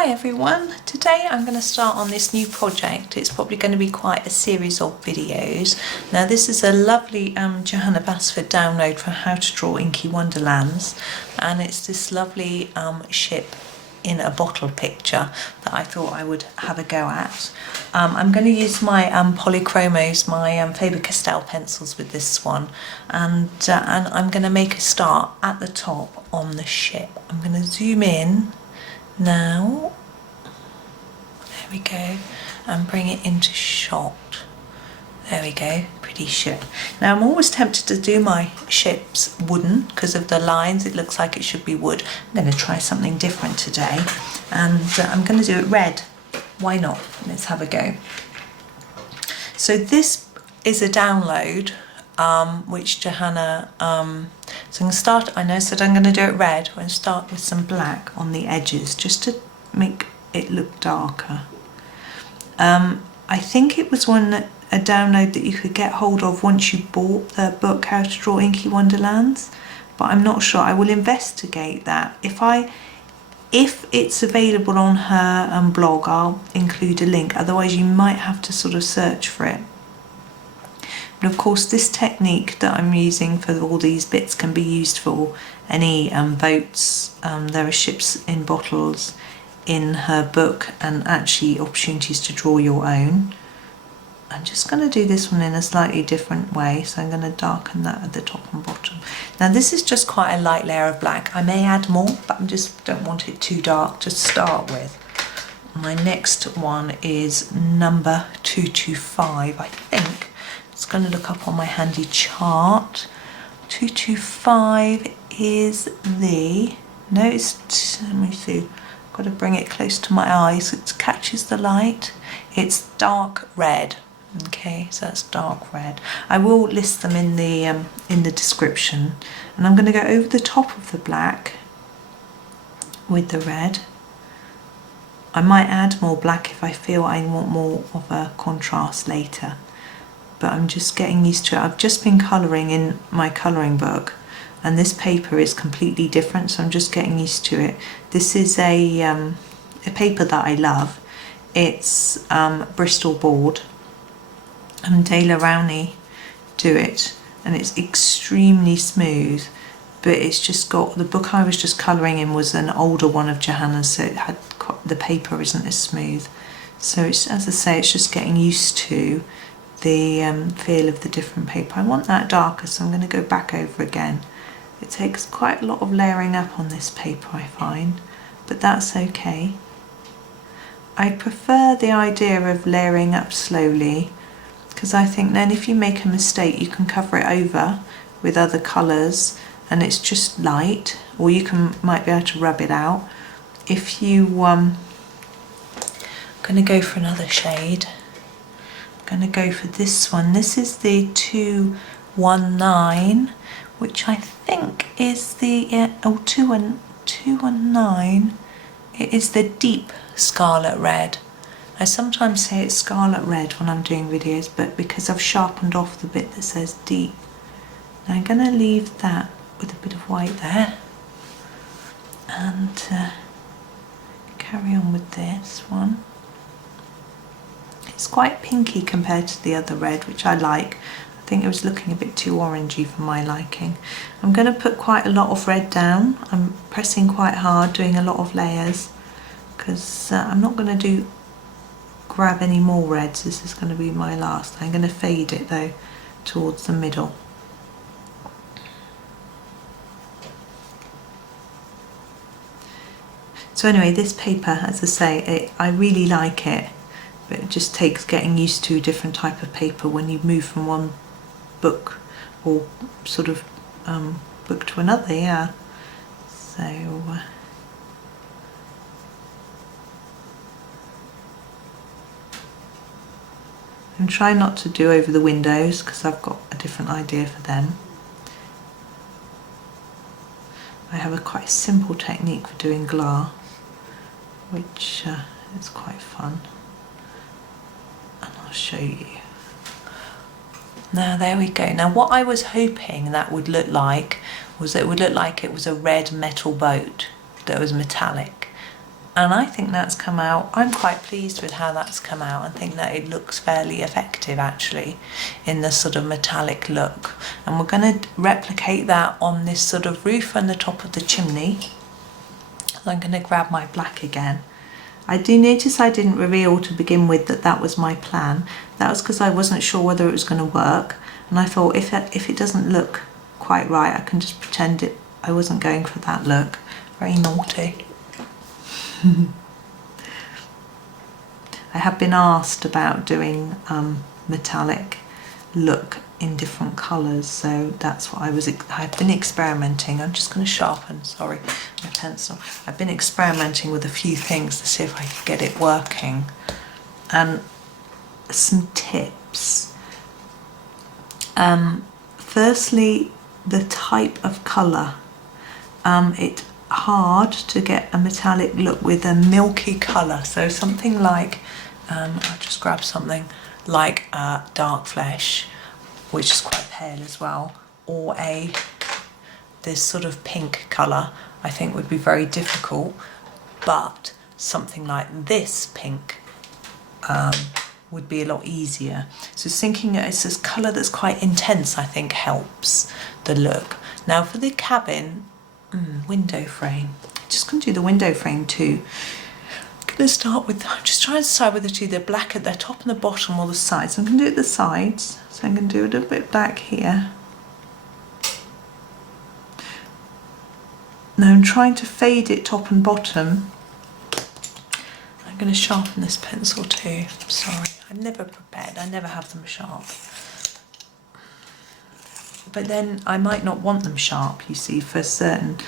Hi everyone, today I'm going to start on this new project. It's probably going to be quite a series of videos. Now this is a lovely Johanna Basford download for how to draw Inky Wonderlands, and it's this lovely ship in a bottle picture that I thought I would have a go at. I'm going to use my Polychromos, my Faber-Castell pencils with this one, and I'm going to make a start at the top on the ship. I'm going to zoom in now, there we go, and bring it into shot. There we go, pretty ship. Now I'm always tempted to do my ships wooden because of the lines. It looks like it should be wood. I'm going to try something different today, and I'm going to do it red. Why not? Let's have a go. So this is a download which Johanna, so I'm going to start, I know I said I'm going to do it red, I'm going to start with some black on the edges just to make it look darker. I think it was a download that you could get hold of once you bought the book How to Draw Inky Wonderlands, but I'm not sure. I will investigate that. If it's available on her blog, I'll include a link, otherwise you might have to sort of search for it. But of course this technique that I'm using for all these bits can be used for any boats. There are ships in bottles in her book, and actually opportunities to draw your own. I'm just going to do this one in a slightly different way, so I'm going to darken that at the top and bottom. Now this is just quite a light layer of black. I may add more, but I just don't want it too dark to start with. My next one is number 225, I think. It's going to look up on my handy chart. 225 is the, no, it's, let me see, I've got to bring it close to my eyes so it catches the light. It's dark red. Okay, so that's dark red. I will list them in the description, and I'm going to go over the top of the black with the red. I might add more black if I feel I want more of a contrast later, but I'm just getting used to it. I've just been colouring in my colouring book, and this paper is completely different, so I'm just getting used to it. This is a paper that I love. It's Bristol board, and Taylor Rowney do it, and it's extremely smooth, but it's just got, the book I was just colouring in was an older one of Johanna's, so it had, the paper isn't as smooth. So it's, as I say, it's just getting used to the feel of the different paper. I want that darker, so I'm going to go back over again. It takes quite a lot of layering up on this paper, I find, but that's okay. I prefer the idea of layering up slowly, because I think then if you make a mistake you can cover it over with other colours and it's just light, or you might be able to rub it out. If you I'm going to go for another shade. I'm going to go for this one. This is the 219, which I think is the 219. It is the deep Scarlet Red. I sometimes say it's Scarlet Red when I'm doing videos, but because I've sharpened off the bit that says deep. Now I'm going to leave that with a bit of white there, and carry on with this one. It's quite pinky compared to the other red, which I like. I think it was looking a bit too orangey for my liking. I'm going to put quite a lot of red down. I'm pressing quite hard, doing a lot of layers, because I'm not going to grab any more reds. This is going to be my last. I'm going to fade it though towards the middle. So anyway, this paper, as I say, I really like it, but it just takes getting used to a different type of paper when you move from one book or sort of book to another, yeah. So I'm trying not to do over the windows because I've got a different idea for them. I have a quite simple technique for doing glass, which is quite fun, and I'll show you. Now there we go. Now what I was hoping that would look like was that it would look like it was a red metal boat that was metallic. And I think that's come out, I'm quite pleased with how that's come out. I think that it looks fairly effective actually in the sort of metallic look. And we're going to replicate that on this sort of roof and the top of the chimney. So I'm going to grab my black again. I do notice I didn't reveal to begin with that that was my plan. That was because I wasn't sure whether it was going to work. And I thought if it doesn't look quite right, I can just pretend I wasn't going for that look. Very naughty. I have been asked about doing metallic look in different colours, so that's what I've been experimenting. I'm just going to sharpen, sorry, my pencil. I've been experimenting with a few things to see if I can get it working. And some tips. Firstly, the type of colour. It's hard to get a metallic look with a milky colour, so something like I'll just grab something like dark flesh, which is quite pale as well, or this sort of pink colour I think would be very difficult, but something like this pink would be a lot easier. So thinking it's this colour that's quite intense I think helps the look. Now for the cabin, window frame. Just going to do the window frame too. I'm going to start with, I'm just trying to decide whether to do the black at the top and the bottom or the sides. I'm going to do it at the sides. So I'm going to do a little bit black here. Now I'm trying to fade it top and bottom. I'm going to sharpen this pencil too. Sorry, I'm never prepared. I never have them sharp. But then I might not want them sharp, you see, for certain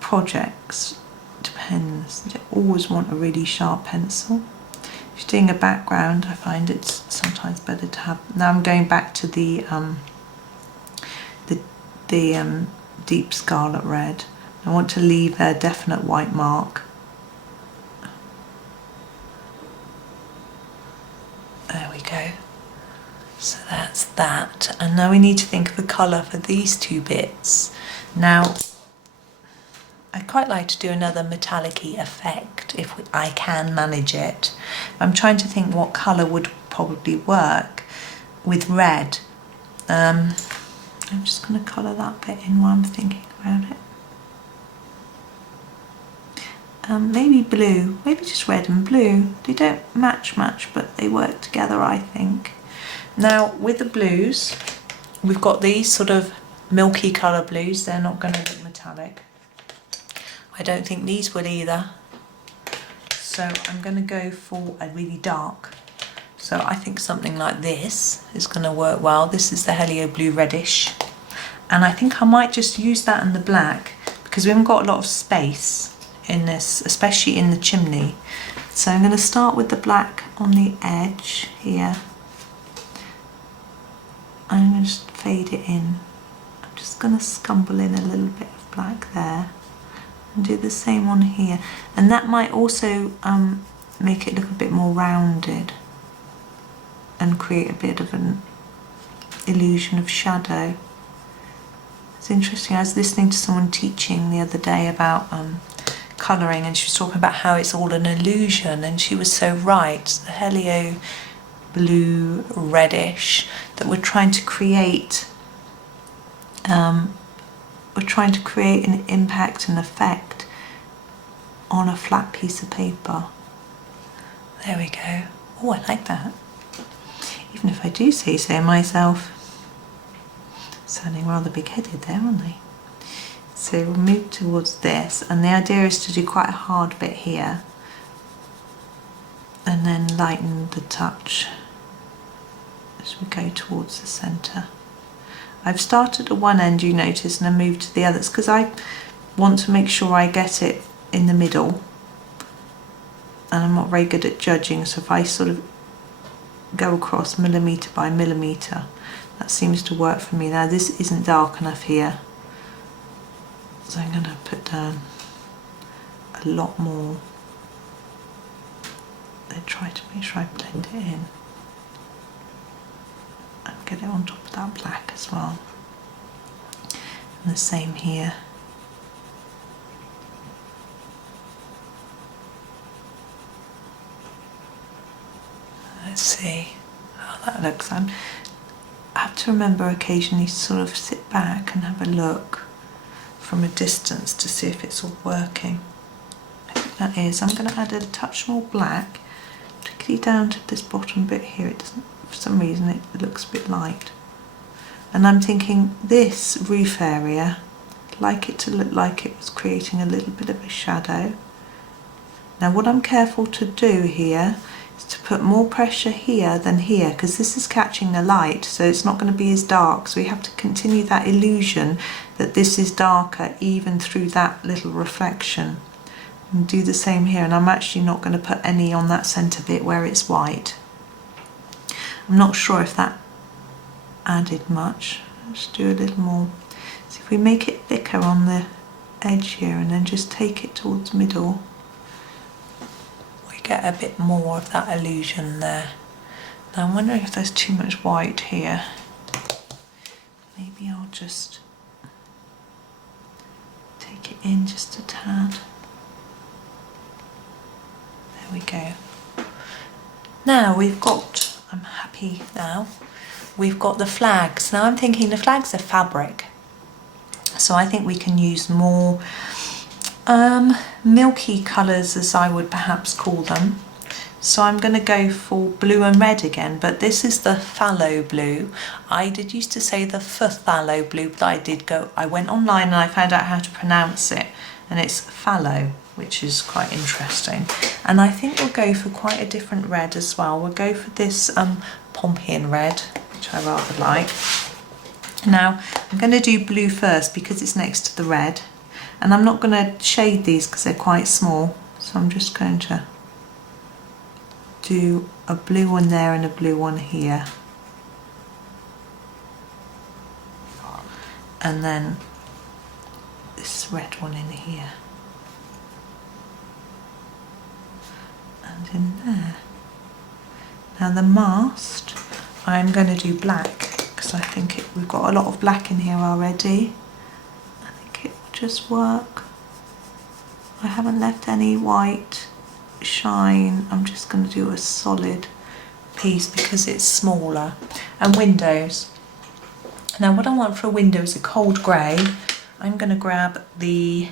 projects. Depends. You always want a really sharp pencil. If you're doing a background, I find it's sometimes better to have. Now I'm going back to the deep Scarlet Red. I want to leave a definite white mark. There we go. So that's that, and now we need to think of a colour for these two bits. Now, I'd quite like to do another metallic-y effect if I can manage it. I'm trying to think what colour would probably work with red. I'm just going to colour that bit in while I'm thinking about it. Maybe blue, maybe just red and blue. They don't match much, but they work together, I think. Now with the blues, we've got these sort of milky colour blues. They're not going to look metallic. I don't think these would either. So I'm going to go for a really dark. So I think something like this is going to work well. This is the Helioblue Reddish. And I think I might just use that in the black because we haven't got a lot of space in this, especially in the chimney. So I'm going to start with the black on the edge here. I'm going to just fade it in. I'm just going to scumble in a little bit of black there and do the same on here. And that might also make it look a bit more rounded and create a bit of an illusion of shadow. It's interesting, I was listening to someone teaching the other day about colouring, and she was talking about how it's all an illusion, and she was so right. The Helioblue Reddish that we're trying to create an impact and effect on a flat piece of paper. There we go. Oh, I like that. Even if I do say so myself. Sounding rather big-headed there, aren't they? So we'll move towards this, and the idea is to do quite a hard bit here and then lighten the touch as we go towards the centre. I've started at one end, you notice, and I moved to the others because I want to make sure I get it in the middle, and I'm not very good at judging, so if I sort of go across millimetre by millimetre, that seems to work for me. Now this isn't dark enough here, so I'm going to put down a lot more and try to make sure I blend it in and get it on top of that black as well. And the same here. Let's see how that looks. I have to remember occasionally to sort of sit back and have a look from a distance to see if it's all working. I think that is. I'm going to add a touch more black, particularly down to this bottom bit here. It doesn't, for some reason, it looks a bit light. And I'm thinking this roof area, I'd like it to look like it was creating a little bit of a shadow. Now what I'm careful to do here is to put more pressure here than here, because this is catching the light, so it's not going to be as dark. So we have to continue that illusion that this is darker even through that little reflection. And do the same here, and I'm actually not going to put any on that centre bit where it's white. I'm not sure if that added much. Let's do a little more. So if we make it thicker on the edge here and then just take it towards the middle, we get a bit more of that illusion there. Now I'm wondering if there's too much white here. Maybe I'll just take it in just a tad. There we go. Now we've got, I'm happy now, we've got the flags. Now I'm thinking the flags are fabric, so I think we can use more milky colours, as I would perhaps call them. So I'm going to go for blue and red again, but this is the Phthalo Blue. I did used to say the Phthalo Blue, but I went online and I found out how to pronounce it, and it's Phthalo, which is quite interesting. And I think we'll go for quite a different red as well. We'll go for this Pompieia Red, which I rather like. Now I'm going to do blue first because it's next to the red, and I'm not going to shade these because they're quite small, so I'm just going to do a blue one there and a blue one here, and then this red one in here and in there. Now the mast, I'm going to do black because I think we've got a lot of black in here already. I think it will just work. I haven't left any white shine. I'm just going to do a solid piece because it's smaller. And windows. Now what I want for a window is a cold grey. I'm going to grab the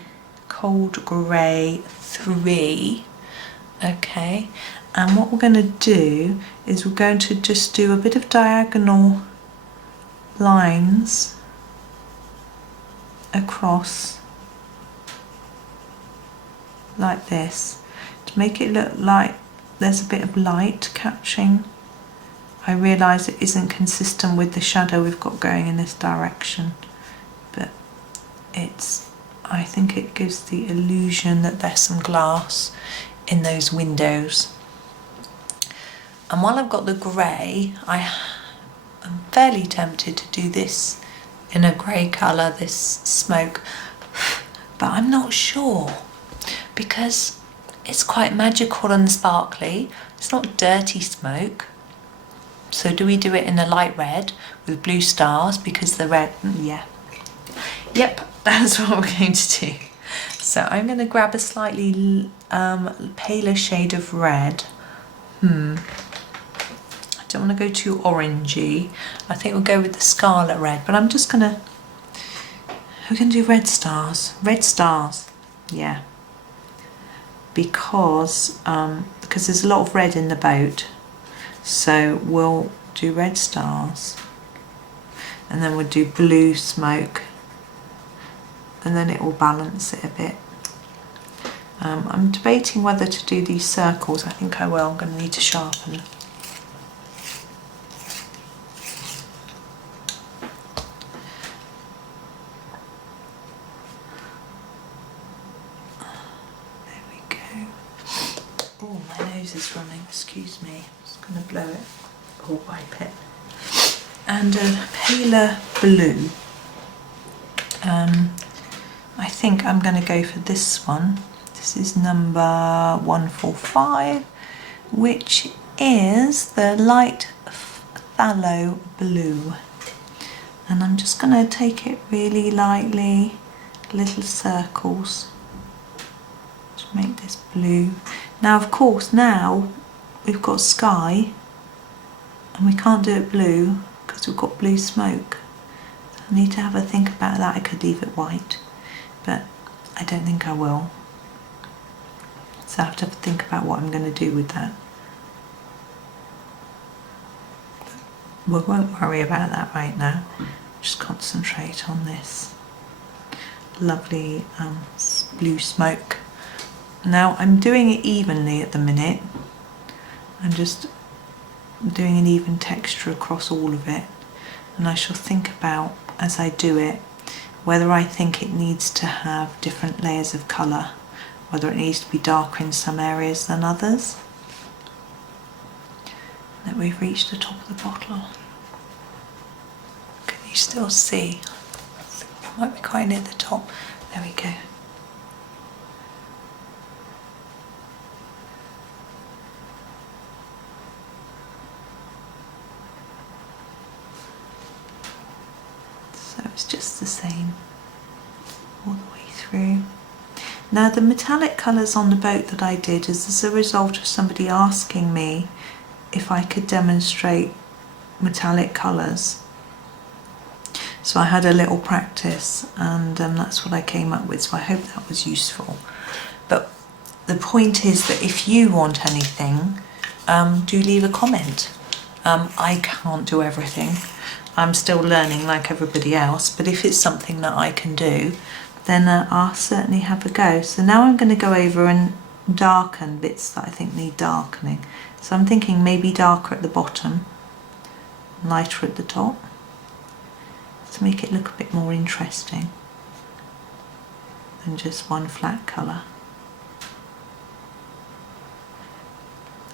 cold grey 3. Okay, and what we're going to do is we're going to just do a bit of diagonal lines across like this to make it look like there's a bit of light catching. I realise it isn't consistent with the shadow we've got going in this direction, but I think it gives the illusion that there's some glass in those windows. And while I've got the grey, I am fairly tempted to do this in a grey colour, this smoke, but I'm not sure because it's quite magical and sparkly. It's not dirty smoke. So do we do it in a light red with blue stars because the red, yeah. Yep, that's what we're going to do. So I'm going to grab a slightly paler shade of red. I don't want to go too orangey. I think we'll go with the Scarlet Red, but I'm just going to, we're going to do red stars. Red stars, yeah. Because there's a lot of red in the boat. So we'll do red stars. And then we'll do blue smoke. And then it will balance it a bit. I'm debating whether to do these circles. I think I will. I'm going to need to sharpen. There we go. Oh, my nose is running. Excuse me. I'm just going to blow it or wipe it. And a paler blue. I think I'm going to go for this one. This is number 145, which is the light Phthalo Blue. And I'm just going to take it really lightly, little circles, to make this blue. Now, of course, now we've got sky, and we can't do it blue because we've got blue smoke. So I need to have a think about that. I could leave it white, but I don't think I will. So I have to think about what I'm going to do with that. We won't worry about that right now. Just concentrate on this lovely blue smoke. Now I'm doing it evenly at the minute. I'm just doing an even texture across all of it, and I shall think about, as I do it, whether I think it needs to have different layers of colour, whether it needs to be darker in some areas than others. That we've reached the top of the bottle. Can you still see? It might be quite near the top. There we go. So it's just the same all the way through. Now the metallic colours on the boat that I did is as a result of somebody asking me if I could demonstrate metallic colours. So I had a little practice, and that's what I came up with, so I hope that was useful. But the point is that if you want anything, do leave a comment. I can't do everything. I'm still learning like everybody else, but if it's something that I can do, then I'll certainly have a go. So now I'm going to go over and darken bits that I think need darkening. So I'm thinking maybe darker at the bottom, lighter at the top, to make it look a bit more interesting than just one flat colour.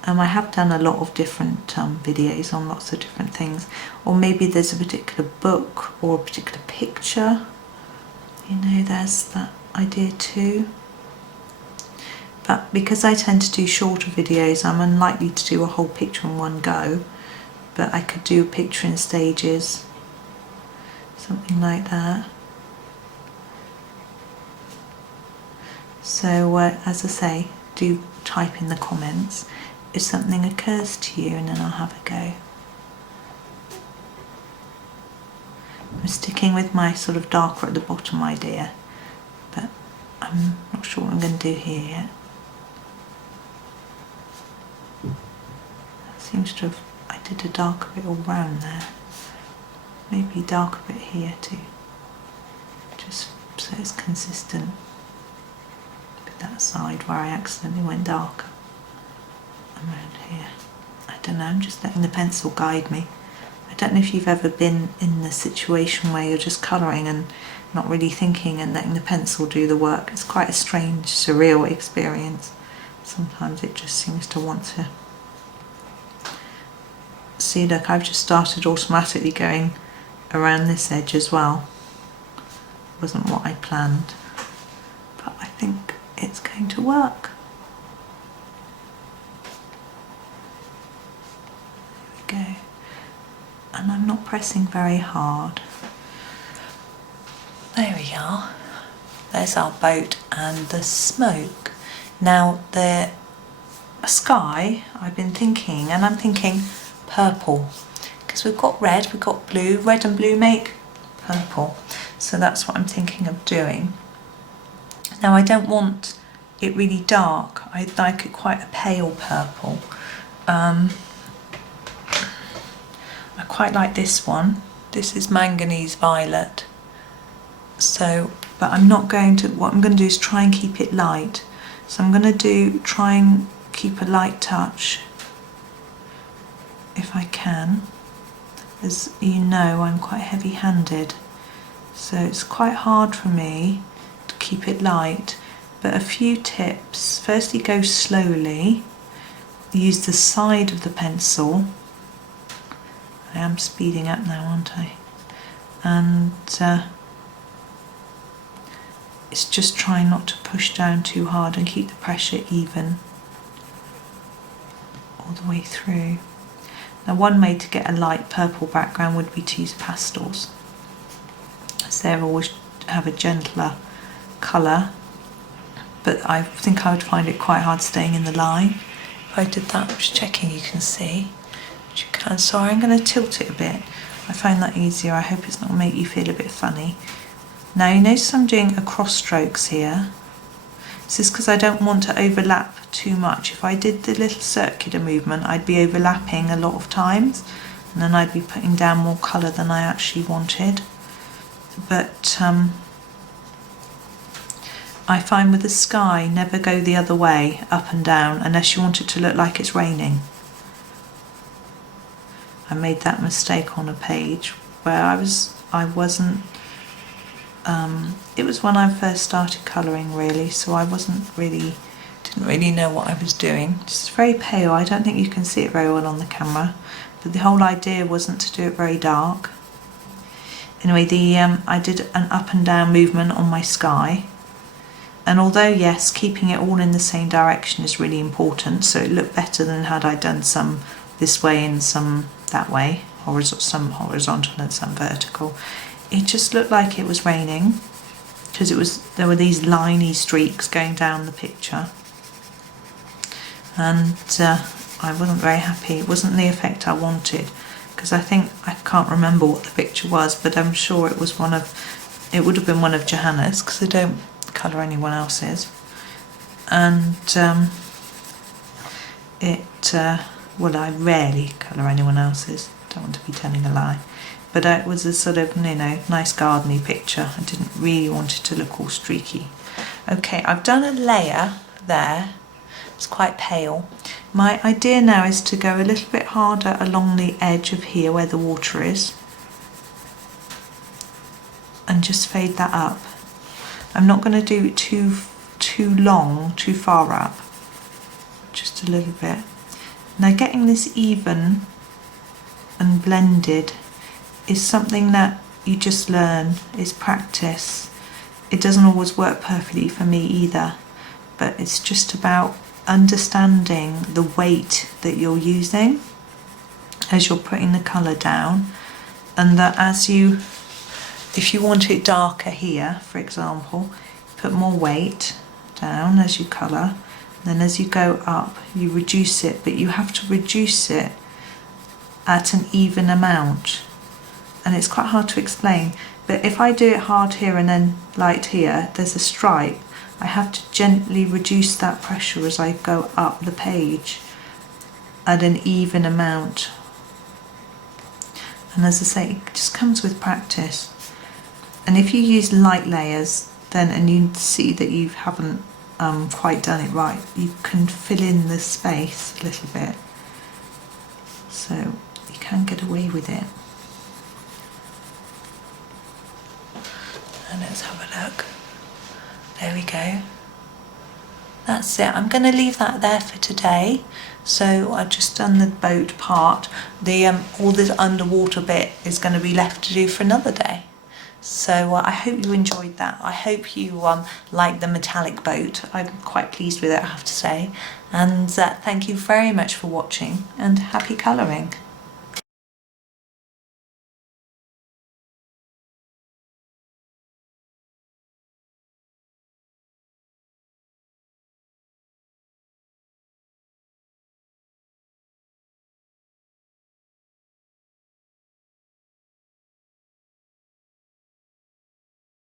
I have done a lot of different videos on lots of different things, or maybe there's a particular book or a particular picture, you know, there's that idea too. But because I tend to do shorter videos, I'm unlikely to do a whole picture in one go, but I could do a picture in stages, something like that. So as I say, do type in the comments if something occurs to you, and then I'll have a go. I'm sticking with my sort of darker at the bottom idea, but I'm not sure what I'm going to do here yet. That seems to have, I did a darker bit all round there. Maybe darker bit here too, just so it's consistent with that side where I accidentally went darker. Around here. I don't know, I'm just letting the pencil guide me. I don't know if you've ever been in the situation where you're just colouring and not really thinking and letting the pencil do the work. It's quite a strange, surreal experience. Sometimes it just seems to want to. See, look, I've just started automatically going around this edge as well. Wasn't what I planned, but I think it's going to work. Go, and I'm not pressing very hard. There we are. There's our boat and the smoke. Now the sky, I've been thinking, and I'm thinking purple, because we've got red, we've got blue, red and blue make purple. So that's what I'm thinking of doing. Now I don't want it really dark, I like it quite a pale purple. I quite like this one. This is Manganese Violet. So, but I'm not going to, what I'm going to do is try and keep it light. So I'm going to try and keep a light touch, if I can. As you know, I'm quite heavy-handed, so it's quite hard for me to keep it light. But a few tips. Firstly, go slowly. Use the side of the pencil. I am speeding up now, aren't I? And it's just trying not to push down too hard and keep the pressure even all the way through. Now one way to get a light purple background would be to use pastels, as they always have a gentler colour, but I think I would find it quite hard staying in the line if I did that. I'm just checking you can see, which you can. And so I'm going to tilt it a bit. I find that easier. I hope it's not going to make you feel a bit funny. Now you notice I'm doing across strokes here. This is because I don't want to overlap too much. If I did the little circular movement, I'd be overlapping a lot of times, and then I'd be putting down more colour than I actually wanted. But I find with the sky, never go the other way, up and down, unless you want it to look like it's raining. I made that mistake on a page where I wasn't, it was when I first started colouring really, so I didn't really know what I was doing. It's very pale, I don't think you can see it very well on the camera, but the whole idea wasn't to do it very dark. Anyway, I did an up and down movement on my sky, and although yes, keeping it all in the same direction is really important, so it looked better than had I done some this way and some that way, some horizontal and some vertical. It just looked like it was raining because there were these liney streaks going down the picture, and I wasn't very happy. It wasn't the effect I wanted, because I can't remember what the picture was, but I'm sure it was it would have been one of Johanna's, because I don't colour anyone else's. And well, I rarely colour anyone else's, don't want to be telling a lie, but it was a sort of, nice gardeny picture. I didn't really want it to look all streaky. Okay, I've done a layer there, it's quite pale. My idea now is to go a little bit harder along the edge of here where the water is, and just fade that up. I'm not going to do it too long, too far up, just a little bit. Now getting this even and blended is something that you just learn, is practice. It doesn't always work perfectly for me either, but it's just about understanding the weight that you're using as you're putting the colour down, and that if you want it darker here, for example, put more weight down as you colour. Then as you go up, you reduce it, but you have to reduce it at an even amount. And it's quite hard to explain, but if I do it hard here and then light here, there's a stripe. I have to gently reduce that pressure as I go up the page at an even amount. And as I say, it just comes with practice. And if you use light layers, and you see that you haven't quite done it right, you can fill in the space a little bit, so you can get away with it. And let's have a look. There we go. That's it. I'm going to leave that there for today. So I've just done the boat part. All this underwater bit is going to be left to do for another day. So I hope you enjoyed that. I hope you like the metallic boat. I'm quite pleased with it, I have to say. And thank you very much for watching, and happy colouring.